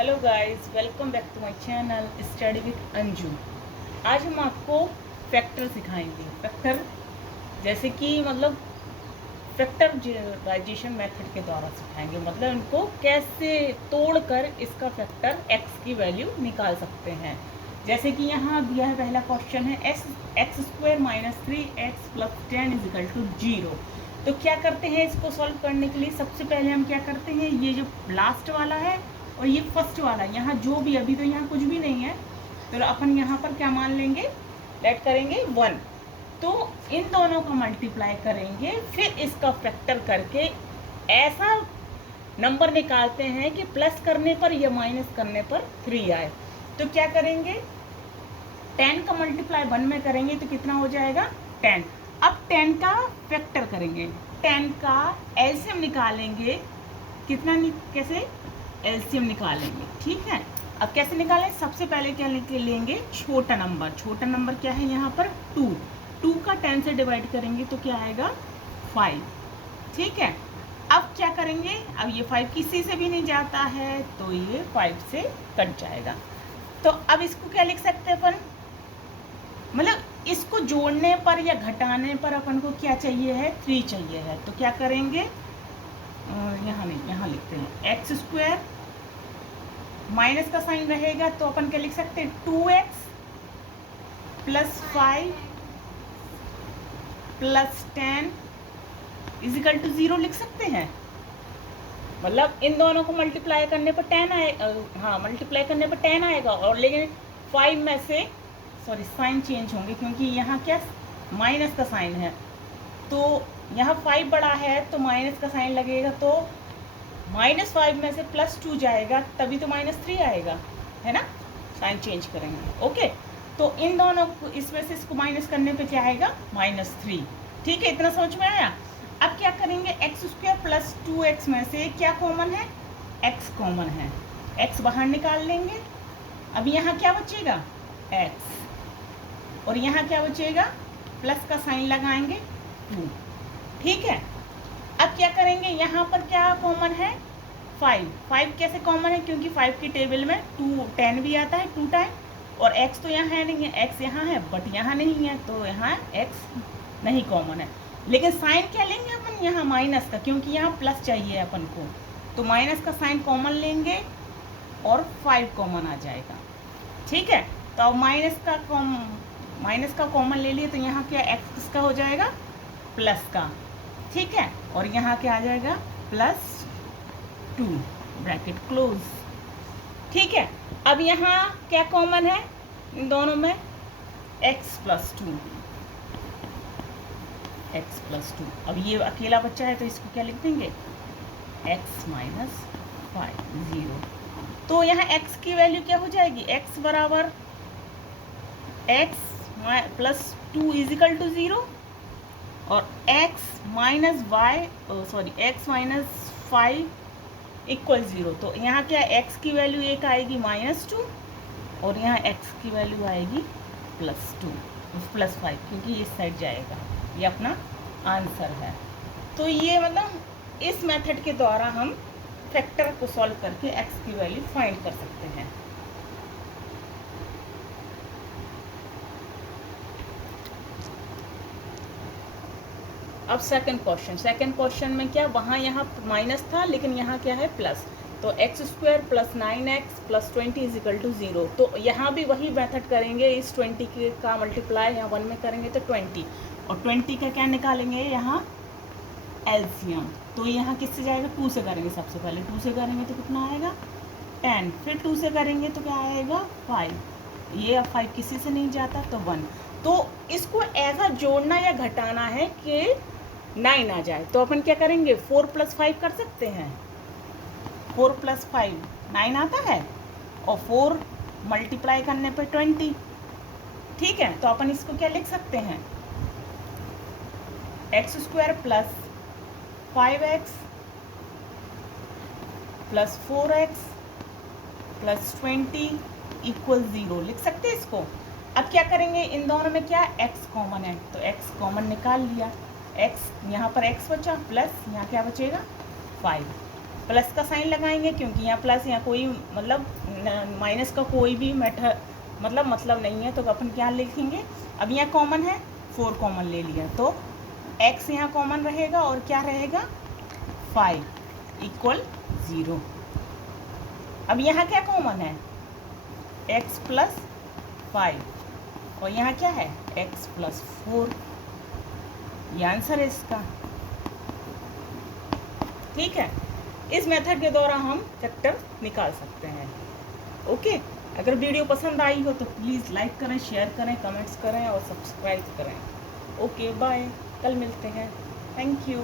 Hello guys, welcome back to my channel study with Anju. आज हम आपको फैक्टर सिखाएंगे। फैक्टर जैसे कि मतलब फैक्टराइजेशन मेथड के द्वारा सिखाएंगे, मतलब इनको कैसे तोड़कर इसका फैक्टर x की वैल्यू निकाल सकते हैं। जैसे कि यहाँ दिया है, पहला क्वेश्चन है x square minus 3x plus 10 equal to 0। तो क्या करते हैं इसको सॉल्व करने के लिए? सबसे पहले हम क्या करते हैं, ये जो लास्ट वाला है और ये फर्स्ट वाला, यहाँ जो भी, अभी तो यहाँ कुछ भी नहीं है, तो अपन यहाँ पर क्या मान लेंगे, लेट करेंगे 1। तो इन दोनों का मल्टीप्लाई करेंगे, फिर इसका फैक्टर करके ऐसा नंबर निकालते हैं कि प्लस करने पर या माइनस करने पर 3 आए। तो क्या करेंगे, 10 का मल्टीप्लाई 1 में करेंगे तो कितना हो जाएगा 10। अब 10 का फैक्टर करेंगे, 10 का एलसीएम निकालेंगे। कितना कैसे एलसीएम निकालेंगे, ठीक है। अब कैसे निकालें, सबसे पहले क्या लेंगे, छोटा नंबर। छोटा नंबर क्या है यहाँ पर 2 का 10 से डिवाइड करेंगे तो क्या आएगा 5, ठीक है। अब क्या करेंगे, अब ये 5 किसी से भी नहीं जाता है तो ये 5 से कट जाएगा। तो अब इसको क्या लिख सकते हैं अपन, मतलब इसको जोड़ने पर या घटाने पर अपन को क्या चाहिए है, 3 चाहिए है। तो क्या करेंगे, यहाँ नहीं, यहाँ लिखते हैं एक्स स्क्वायर, माइनस का साइन रहेगा तो अपन क्या लिख सकते हैं 2x plus 5 plus 10 equal to 0 लिख सकते हैं। मतलब इन दोनों को मल्टीप्लाई करने पर 10 आएगा, हाँ मल्टीप्लाई करने पर 10 आएगा। और लेकिन 5 में से, सॉरी साइन चेंज होंगे क्योंकि यहाँ क्या माइनस का साइन है, तो यहाँ 5 बड़ा है तो माइनस का साइन लगेगा, तो -5 में से +2 जाएगा तभी तो -3 आएगा, है ना। साइन चेंज करेंगे, ओके। तो इन दोनों को इसमें से इसको माइनस करने पे क्या आएगा -3, ठीक है। इतना समझ में आया। अब क्या करेंगे, एक्स स्क्वायर प्लस 2x में से क्या कॉमन है, x कॉमन है, x बाहर निकाल लेंगे। अब यहाँ क्या बचेगा x, और यहाँ क्या बचेगा, प्लस का साइन लगाएंगे 2, ठीक है। अब क्या करेंगे, यहाँ पर क्या कॉमन है 5 कैसे कॉमन है, क्योंकि 5 की टेबल में 10 भी आता है 2 टाइम, और x तो यहाँ है नहीं है, x यहाँ है बट यहाँ नहीं है, तो यहाँ x नहीं कॉमन है। लेकिन साइन क्या लेंगे अपन यहाँ माइनस का, क्योंकि यहाँ प्लस चाहिए अपन को, तो माइनस का साइन कॉमन लेंगे और 5 कॉमन आ जाएगा, ठीक है। तो अब माइनस का कॉमन ले लिए तो यहाँ क्या x किसका हो जाएगा, प्लस का, ठीक है। और यहाँ क्या आ जाएगा +2 ब्रैकेट क्लोज, ठीक है। अब यहाँ क्या कॉमन है इन दोनों में, x प्लस 2। अब ये अकेला बच्चा है तो इसको क्या लिख देंगे, x माइनस 5 0। तो यहाँ x की वैल्यू क्या हो जाएगी, x बराबर x प्लस 2 इजिकल टू 0, और x minus x minus 5 equal 0। तो यहाँ क्या x की वैल्यू एक आएगी -2, और यहाँ x की वैल्यू आएगी +5, क्योंकि इस साइड जाएगा। ये अपना आंसर है। तो ये मतलब इस मेथड के द्वारा हम फैक्टर को सॉल्व करके x की वैल्यू फाइंड कर सकते हैं। अब सेकंड क्वेश्चन में क्या, वहाँ यहाँ माइनस था लेकिन यहाँ क्या है प्लस, तो x square plus 9x plus 20 equal to 0। तो यहाँ भी वही मेथड करेंगे, इस 20 का मल्टीप्लाई यहाँ 1 में करेंगे तो 20, और 20 का क्या निकालेंगे यहाँ एलसीएम। तो यहाँ किससे जाएगा, 2 से करेंगे। सबसे पहले 2 से करेंगे तो कितना आएगा 10, फिर 2 से करेंगे तो क्या आएगा 5, ये अब 5 किसी से नहीं जाता तो 1। तो इसको ऐसा जोड़ना या घटाना है कि 9 आ जाए। तो अपन क्या करेंगे, 4 + 5 कर सकते हैं। 4 + 5 9 आता है, और 4 मल्टीप्लाई करने पर 20, ठीक है। तो अपन इसको क्या लिख सकते हैं, x square plus 5x plus 4x plus 20 equal 0 लिख सकते हैं इसको। अब क्या करेंगे, इन दोनों में क्या x कॉमन है, तो x कॉमन निकाल लिया, x यहाँ पर x बचा, प्लस यहाँ क्या बचेगा 5, प्लस का साइन लगाएंगे क्योंकि यहाँ प्लस, यहाँ कोई मतलब माइनस का कोई भी मतलब नहीं है, तो अपन क्या लिखेंगे। अब यहाँ कॉमन है, 4 कॉमन ले लिया तो x यहाँ कॉमन रहेगा और क्या रहेगा 5 = 0। अब यहाँ क्या कॉमन है x + 5 और यहाँ क्या है x + 4। ये आंसर है इसका। ठीक है, इस मेथड के द्वारा हम वेक्टर निकाल सकते हैं। ओके, अगर वीडियो पसंद आई हो तो प्लीज़ लाइक करें, शेयर करें, कमेंट्स करें और सब्सक्राइब करें। ओके बाय, कल मिलते हैं। Thank you.